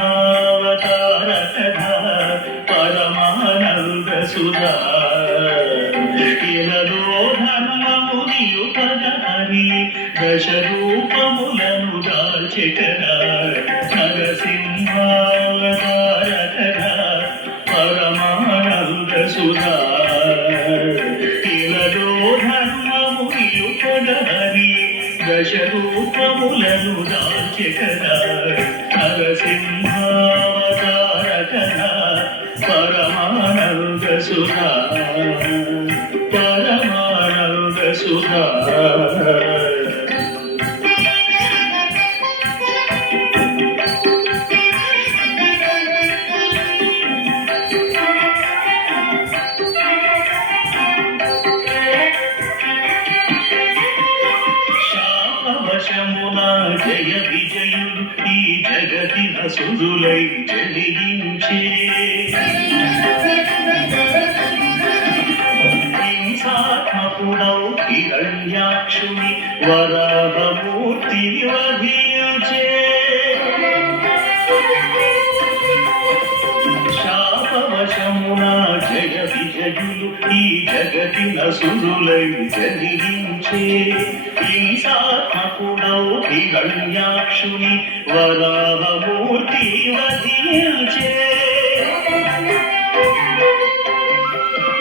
నరసింహావతార కథా పరమానంద సుధా ఇలలో ధర్మము నియుపదారి దశ రూపములను దాల్చెకరా నరసింహావతార కథా పరమానంద సుధా ఇలలో ధర్మము నియుపదారి దశ రూపములను దాల్చెకరా నరసింహావతార కథా పరమానంద సుధా పరమానంద సుధా జయ విజయుడు ఈ జగతి నసురులై జలించే హింసాత్మకుడౌ హిరణ్యాక్షుని వరాహమూర్తిని వధించే శాపవశమున జయ విజయులు ఈ జగతి నసురులై జలించే హింసాత్మకుడౌ హిరణ్యాక్షుని వరాహమూర్తి వధించే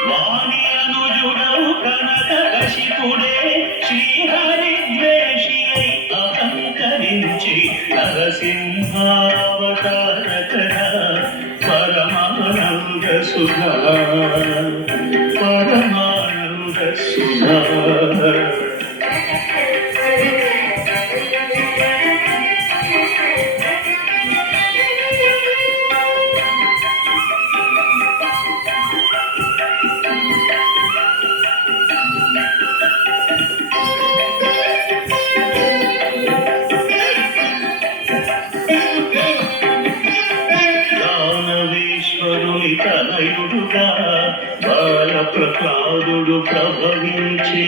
వాణి అనుజుడౌ కనక కశిపుడే శ్రీహరి ద్వేషి అహంకరించి నరసింహావతార కథా పరమానంద సుధా పరమానంద సుధా తనయుడుగా బాల ప్రహ్లాదుడు ప్రభవించే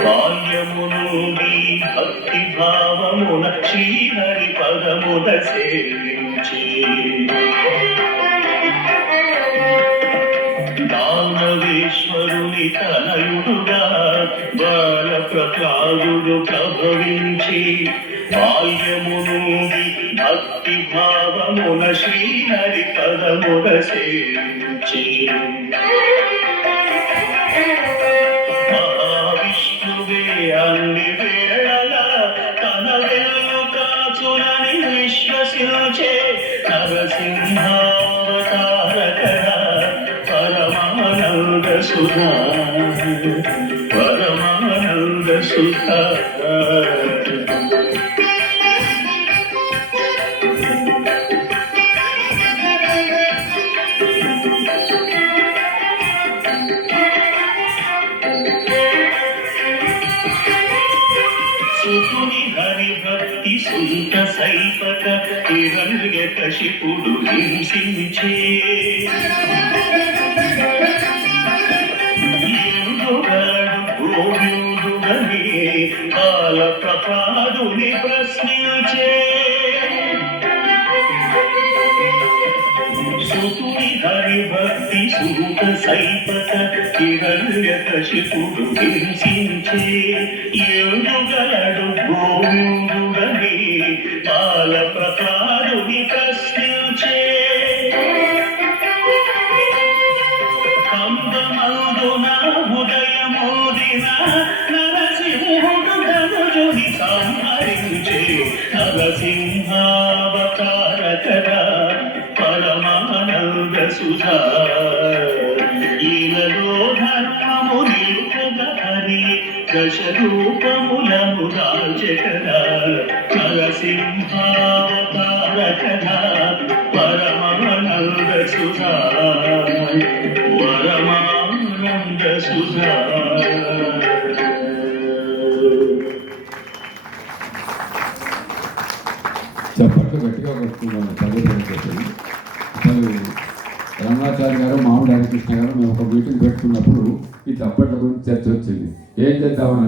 బాల్యము నుండి భక్తి భావమున శ్రీహరి పదమున సేవించే దానవేశ్వరుని తనయుడుగా బాల ప్రహ్లాదుడు ప్రభవించి బాల్యము నుండి భక్తి భావమున శ్రీహరి పదమున సేవించి మహావిష్ణువే అన్ని వేళల తన వెల్లు కాచునని విశ్వసించే నరసింహావతార కథా పరమానంద సుధా పరమానంద సుధా సుతుని హరిభక్తి సుంత సైపక హిరణ్య కశిపుడు హింసించే గోవిందుడని బాల ప్రహ్లాదుని ప్రశ్నించే సుతుని హరిభక్తి సుంత సైపక హిరణ్య కశిపుడు హింసించే ఎందుగలడు గోవిందుడని బాల ప్రహ్లాదుని ప్రశ్నించే కంబమందున ఉదయమోదిన నరసింహుడు ధనుజుని సంహరించే నరసింహావతార కథా పరమానంద సుధా ఇలలో ధర్మము నిలుపుగహరి దశ రూపములను దాల్చెకరా నరసింహావతార కథా పరమానంద సుధా పరమానంద సుధా. చప్పట్లు గట్టిగా కొట్టుకున్నాను పదే పదే చెప్పి అసలు రమణాచారి గారు మామిడి హరికృష్ణ గారు మేము ఒక మీటింగ్ పెట్టుకున్నప్పుడు ఈ తప్పట్ల గురించి చర్చ వచ్చింది. ఏం చేద్దామని